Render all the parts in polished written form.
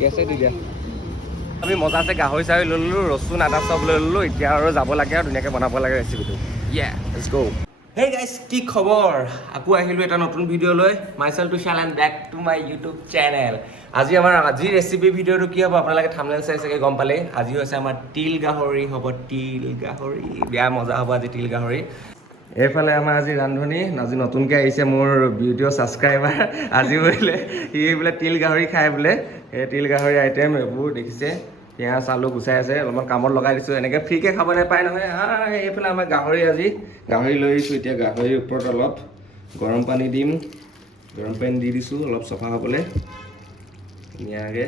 কেছে দি দিয়া আমি মজাছে গাহৰি চাহৰি লৈ ল'লোঁ ৰচুন আদা চব লৈ ল'লোঁ এতিয়া আৰু যাব লাগে আৰু ধুনীয়াকৈ বনাব লাগে ৰেচিপিটো লেটছ গো হেই গাইজ কি খবৰ আকৌ আহিলোঁ এটা নতুন ভিডিঅ' লৈ myself Tushar and back to my YouTube channel আজিৰ ৰেচিপি ভিডিঅ'টো কি হ'ব আপোনালোকে থাম্বনেইল চাই চাগে গম পালেই আজি হৈছে আমাৰ তিল গাহৰি হ'ব তিল গাহৰি বেয়া মজা হ'ব আজি তিল গাহৰি এইফালে আমাৰ আজি ৰান্ধনি আজি নতুনকৈ আহিছে মোৰ ভিডিঅ' ছাবস্ক্ৰাইবাৰ আজি বোলে সি বোলে তিল গাহৰি খাই বোলে এই তিল গাহৰি আইটেম এইবোৰ দেখিছে পিঁয়াজ আলু গুচাই আছে অলপমান কামত লগাই দিছোঁ এনেকৈ ফ্ৰীকৈ খাব নাপায় নহয় এইফালে আমাৰ গাহৰি আজি গাহৰি লৈ আহিছোঁ এতিয়া গাহৰিৰ ওপৰত অলপ গৰম পানী দিম গৰম পানী দি দিছোঁ অলপ চফা হ'বলৈ ধুনীয়াকৈ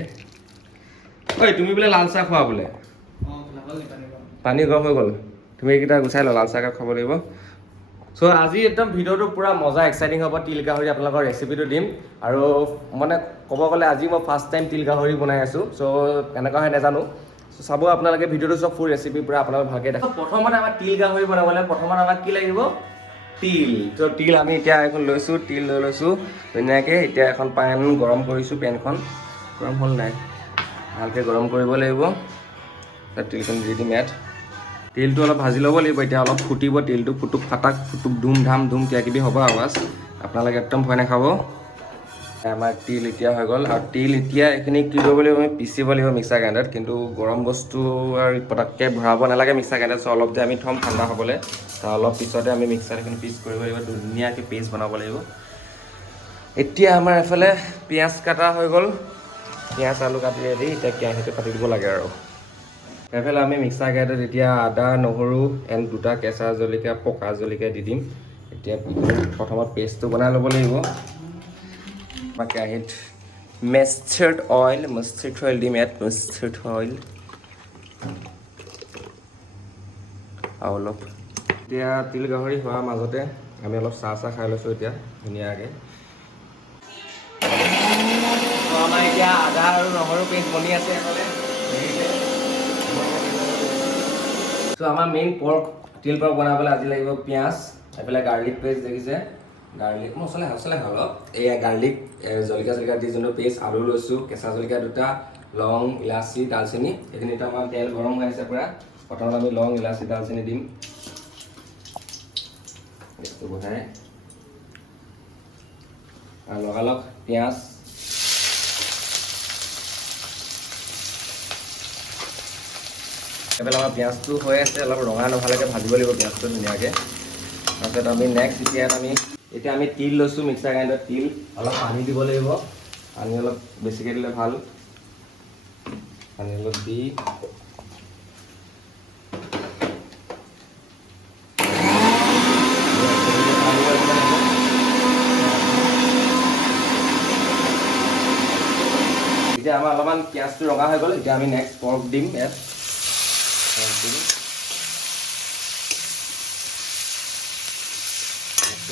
ঐ তুমি বোলে লাল চাহ খোৱা বোলে পানী গৰম হৈ গ'ল তুমি এইকেইটা গুচাই লোৱা লাল চাহ একাপ খাব লাগিব চ' আজি একদম ভিডিঅ'টো পূৰা মজা এক্সাইটিং হ'ব তিল গাহৰি আপোনালোকৰ ৰেচিপিটো দিম আৰু মানে ক'ব গ'লে আজি মই ফাৰ্ষ্ট টাইম তিল গাহৰি বনাই আছোঁ চ' কেনেকুৱা হয় নাজানো চ' চাব আপোনালোকে ভিডিঅ'টো চব ফুল ৰেচিপি পূৰা আপোনালোকে ভালকৈ দেখক প্ৰথমতে আমাৰ তিল গাহৰি বনাবলৈ প্ৰথমতে আমাক কি লাগিব তিল চ' তিল আমি এতিয়া এখন লৈছোঁ তিল লৈ লৈছোঁ ধুনীয়াকৈ এতিয়া এখন পেন গৰম কৰিছোঁ পেনখন গৰম হ'ল নাই ভালকৈ গৰম কৰিব লাগিব তিলখন দি দিম ইয়াত তিলটো অলপ ভাজি ল'ব লাগিব এতিয়া অলপ ফুটিব তিলটো ফুটুক ফাটাক ফুটুক ধুম ধাম ধুম কিবা কিবি হ'ব আৱাজ আপোনালোকে একদম ভয় নাখাব আমাৰ তিল এতিয়া হৈ গ'ল আৰু তিল এতিয়া এইখিনি কি কৰিব লাগিব আমি পিচিব লাগিব মিক্সাৰ গ্ৰাইণ্ডাৰত কিন্তু গৰম বস্তু আৰু পটককৈ ভৰাব নালাগে মিক্সাৰ গ্ৰাইণ্ডাৰত চ' অলপ যে আমি থ'ম ঠাণ্ডা হ'বলৈ তাৰ অলপ পিছতে আমি মিক্সাৰত এইখিনি পিচ কৰিব লাগিব ধুনীয়াকৈ পেষ্ট বনাব লাগিব এতিয়া আমাৰ এফালে পিঁয়াজ কাটা হৈ গ'ল পিঁয়াজ আলু কাটি ৰেডি এতিয়া কেৰাহীটো কাটি দিব লাগে আৰু এইফালে আমি মিক্সাৰ গ্ৰাইণ্ডাৰত এতিয়া আদা নহৰু এণ্ড দুটা কেঁচা জলকীয়া পকা জলকীয়া দি দিম এতিয়া প্ৰথমত পেষ্টটো বনাই ল'ব লাগিব আমাৰ কেৰাহীত মাষ্টাৰ্ড অইল দিম ইয়াত মাষ্টাৰ্ড অইল আৰু অলপ এতিয়া তিল গাহৰি হোৱাৰ মাজতে আমি অলপ চাহ খাই লৈছোঁ এতিয়া ধুনীয়াকৈ আমাৰ এতিয়া আদা আৰু নহৰু পেষ্ট বনি আছে এইফালে চ' আমাৰ মেইন তিল পৰ্ক বনাবলৈ আজি লাগিব পিঁয়াজ এইফালে গাৰ্লিক পেষ্ট দেখিছে গাৰ্লিক মছলা ভাল অলপ এয়া গাৰ্লিক জলকীয়া দি যোনটো পেষ্ট আলু লৈছোঁ কেঁচা জলকীয়া দুটা লং ইলাচি দালচেনি এইখিনি এতিয়া আমাৰ তেল গৰম হৈ আছে পূৰা প্ৰথমত আমি লং ইলাচি দালচেনি দিম পেষ্টটো বঢ়াই আৰু লগালগ পিঁয়াজ এইফালে আমাৰ পিঁয়াজটো হৈ আছে অলপ ৰঙা নোহোৱালৈকে ভাজিব লাগিব পিঁয়াজটো ধুনীয়াকৈ তাৰপিছত আমি নেক্সট এতিয়া আমি তিল লৈছোঁ মিক্সাৰ গ্ৰাইণ্ডাৰত তিল অলপ পানী দিব লাগিব পানী অলপ বেছিকৈ দিলে ভাল পানী অলপ দি এতিয়া আমাৰ অলপমান পিঁয়াজটো ৰঙা হৈ গ'ল এতিয়া আমি নেক্সট পৰ্ক দিম ইয়াত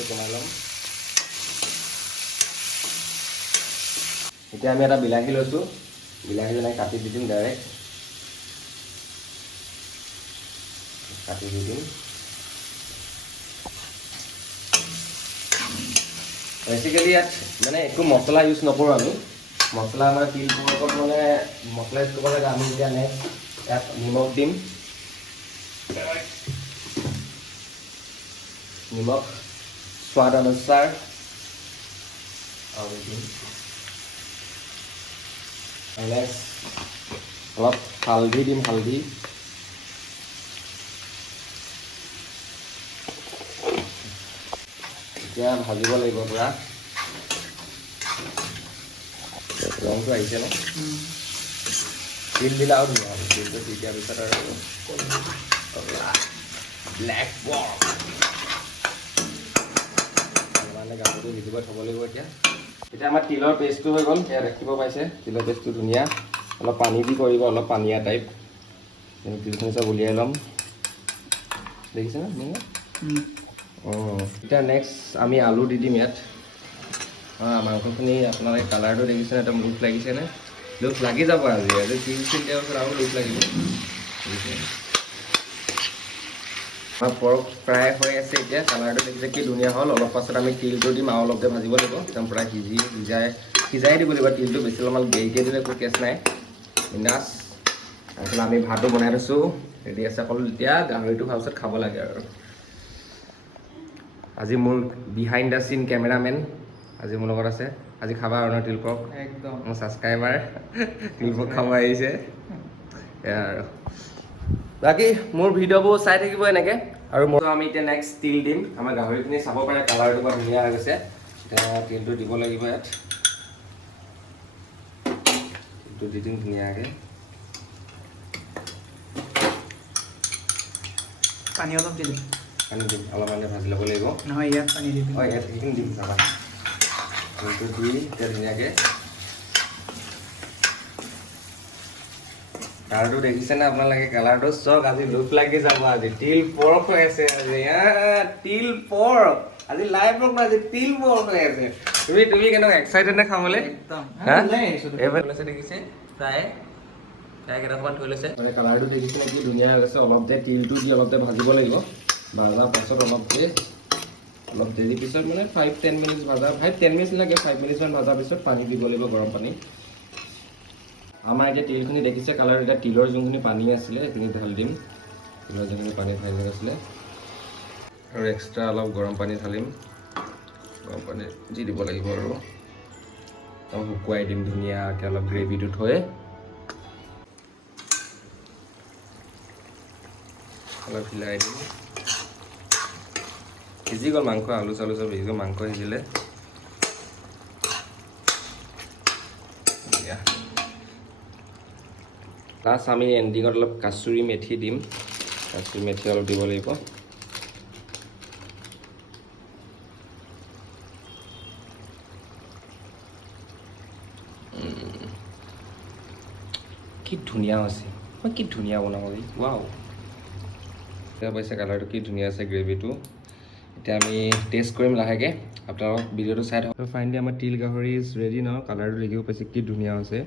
বনাই ল'ম এতিয়া আমি এটা বিলাহী লৈছোঁ বিলাহী কাটি দি দিম ডাইৰেক্ট কাটি দি দিম বেচিকেলি ইয়াত মানে একো মছলা ইউজ নকৰোঁ আমি মছলা আমাৰ তিল পৰ্কত মানে মছলা ইউজ কৰিব লাগে আমি এতিয়া নেক্সট ইয়াত নিমখ দিম নিমখ स्वाद अनुसार और अलग हालधि दिम हालधि এতিয়া ভাজিব লাগিব পুৰা ৰংটো আহিছে ন তিল দিলে আৰু ধুনীয়া হ'ব তিলটো দি দিয়াৰ পিছত আৰু ব্লেক পৰ্ক গাহৰিটো সিজিব থ'ব লাগিব এতিয়া আমাৰ তিলৰ পেষ্টটো হৈ গ'ল সেয়া দেখিব পাইছে তিলৰ পেষ্টটো ধুনীয়া অলপ পানী দি কৰিব অলপ পানীয়া টাইপ তিলখিনি চব উলিয়াই ল'ম দেখিছে ন এতিয়া নেক্সট আমি আলু দি দিম ইয়াত মাংসখিনি আপোনালোকে কালাৰটো দেখিছে একদম লুক লাগিছেনে লুক লাগি যাব আজি 3-4 দিনৰ পিছত আৰু লুক লাগিব এতিয়া আমি আলু দি দিম ইয়াত আমাৰ পৰ্ক ফ্ৰাই হৈ আছে এতিয়া, কালাৰটো দেখিছে কি ধুনীয়া হ'ল। অলপ পাছত আমি তিলটো দিম আৰু অলপ দেৰি ভাজিব লাগিব, একদম পূৰা সিজাই দিব লাগিব। তিলটো বেছি অলপমান দেৰিকৈ দিলে একো কেছ নাই, বিন্দাছ। তাৰপিছত আমি ভাতো বনাই থৈছোঁ, ৰেডি আছে। অকল এতিয়া গাহৰিটো খোৱাৰ পিছত খাব লাগে আৰু। আজি মোৰ বিহাইণ্ড দ্য চিন কেমেৰামেন আজি মোৰ লগত আছে। আজি খাবা আৰু ন তিল পৰ্ক? একদম মোৰ ছাবস্ক্ৰাইবাৰ তিল পৰ্ক খাব আহিছে এয়া আৰু। বাকী মোৰ ভিডিঅ'বোৰ চাই থাকিব এনেকৈ। আৰু আমি এতিয়া নেক্সট তিল দিম। আমাৰ গাহৰিখিনি চাব পাৰে কালাৰটো বৰ ধুনীয়া হৈ গৈছে। এতিয়া তিলটো দিব লাগিব ইয়াত, তিলটো দি দিম ধুনীয়াকৈ। পানী অলপ দিলে পানী দিম, অলপমান ভাজি ল'ব লাগিব। নহয় ইয়াত পানী দিম। হয় ইয়াত সেইখিনি দিম চাবা। তিলটো দি এতিয়া ধুনীয়াকৈ কালাৰটো দেখিছেনে আপোনালোকে? কালাৰটো চাওক, আজি লোভ লাগি যাব। আজি তিল পৰ্ক হৈ আছে। আজি তিল পৰ্ক, আজি লাইভ পৰ্ক নহয়, আজি তিল পৰ্ক হৈ আছে। তুমি কেনেকুৱা এক্সাইটেড নে খাবলৈ? একদম এইবাৰ লৈছে দেখিছে প্ৰায় কেইটামান থৈ লৈছে। মানে কালাৰটো দেখিছে কি ধুনীয়া হৈ গৈছে। অলপ দেৰি তিলটো দি অলপ দেৰি ভাজিব লাগিব। ভাজাৰ পাছত অলপ দেৰি পিছত মানে 5-10 মিনিট ভাজা, 5-10 মিনিট লাগে, 5 মিনিটমান ভজাৰ পিছত পানী দিব লাগিব, গৰম পানী। আমাৰ এতিয়া তিলখিনি দেখিছে কালাৰ, এতিয়া তিলৰ যোনখিনি পানী আছিলে সেইখিনি ঢালি দিম। তিলৰ যোনখিনি পানী ঢালি গৈছিলে আৰু এক্সট্ৰা অলপ গৰম পানী ঢালিম। গৰম পানী দি দিব লাগিব আৰু শুকুৱাই দিম ধুনীয়াকৈ অলপ গ্ৰেভিটো থৈ। অলপ হিলাই দিম। সিজি গ'ল মাংস, আলু চালু চব সিজি গ'ল, মাংস সিজিলে। লাষ্ট আমি এণ্ডিঙত অলপ কাচুৰি মেথি দিম। কাচুৰি মেথি অলপ দিব লাগিব। কি ধুনীয়া হৈছে, মই কি ধুনীয়া বনাব লাগিব। ৱাও, এতিয়া পাইছে কালাৰটো কি ধুনীয়া আছে, গ্ৰেভিটো। এতিয়া আমি টেষ্ট কৰিম লাহেকৈ, আপোনালোকক ভিডিঅ'টো চাই থাকক। ফাইনেলি আমাৰ তিল গাহৰি ইজ ৰেডি ন। কালাৰটো দেখিব পাইছে কি ধুনীয়া হৈছে।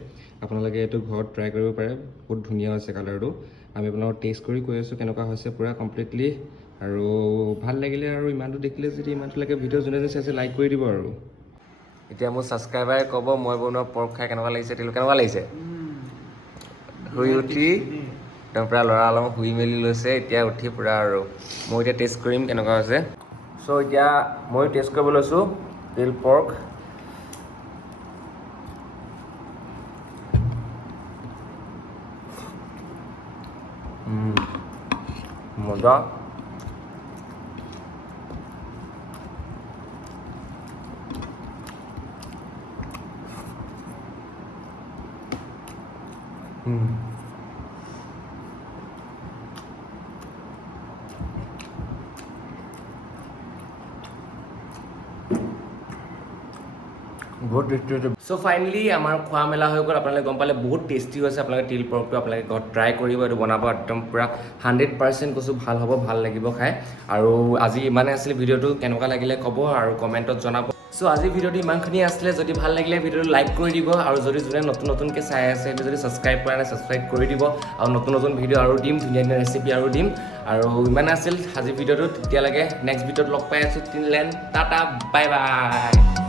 আপোনালোকে এইটো ঘৰত ট্ৰাই কৰিব পাৰে, বহুত ধুনীয়া হৈছে কালাৰটো। আমি আপোনালোকক টেষ্ট কৰি কৈ আছোঁ কেনেকুৱা হৈছে পূৰা কমপ্লিটলি। আৰু ভাল লাগিলে আৰু ইমানটো দেখিলে যদি ইমানটোলৈকে ভিডিঅ' যোনে যোনে চাইছে লাইক কৰি দিব আৰু। এতিয়া মোৰ ছাবস্ক্ৰাইবাৰে ক'ব মই বনোৱা পৰ্ক খাই কেনেকুৱা লাগিছে, তিল কেনেকুৱা লাগিছে। শুই উঠি একদম পূৰা ল'ৰা অলপ শুই মেলি লৈছে, এতিয়া উঠি পূৰা আৰু মই এতিয়া টেষ্ট কৰিম কেনেকুৱা হৈছে। চ' এতিয়া ময়ো টেষ্ট কৰিব লৈছোঁ তিল পৰ্ক। মজা। বহুত টেষ্টি হৈছে। চ' ফাইনেলি আমাৰ খোৱা মেলা হৈ গ'ল। আপোনালোকে গম পালে বহুত টেষ্টি হৈছে। আপোনালোকে তিল পৰ্কটো আপোনালোকে ঘৰত ট্ৰাই কৰিব, এইটো বনাব একদম পূৰা 100% কৈছোঁ ভাল হ'ব, ভাল লাগিব খাই। আৰু আজি ইমানে আছিলে ভিডিঅ'টো, কেনেকুৱা লাগিলে ক'ব আৰু কমেণ্টত জনাব। চ' আজি ভিডিঅ'টো ইমানখিনিয়ে আছিলে। যদি ভাল লাগিলে ভিডিঅ'টো লাইক কৰি দিব, আৰু যদি যোনে নতুনকৈ চাই আছে সেইটো যদি ছাবস্ক্ৰাইব কৰা নাই ছাবস্ক্ৰাইব কৰি দিব। আৰু নতুন ভিডিঅ' আৰু দিম, ধুনীয়া ধুনীয়া ৰেচিপি আৰু দিম। আৰু ইমানে আছিল আজি ভিডিঅ'টো। তেতিয়ালৈকে নেক্সট ভিডিঅ'ত লগ পাই আছোঁ। Till then Tata, bye bye.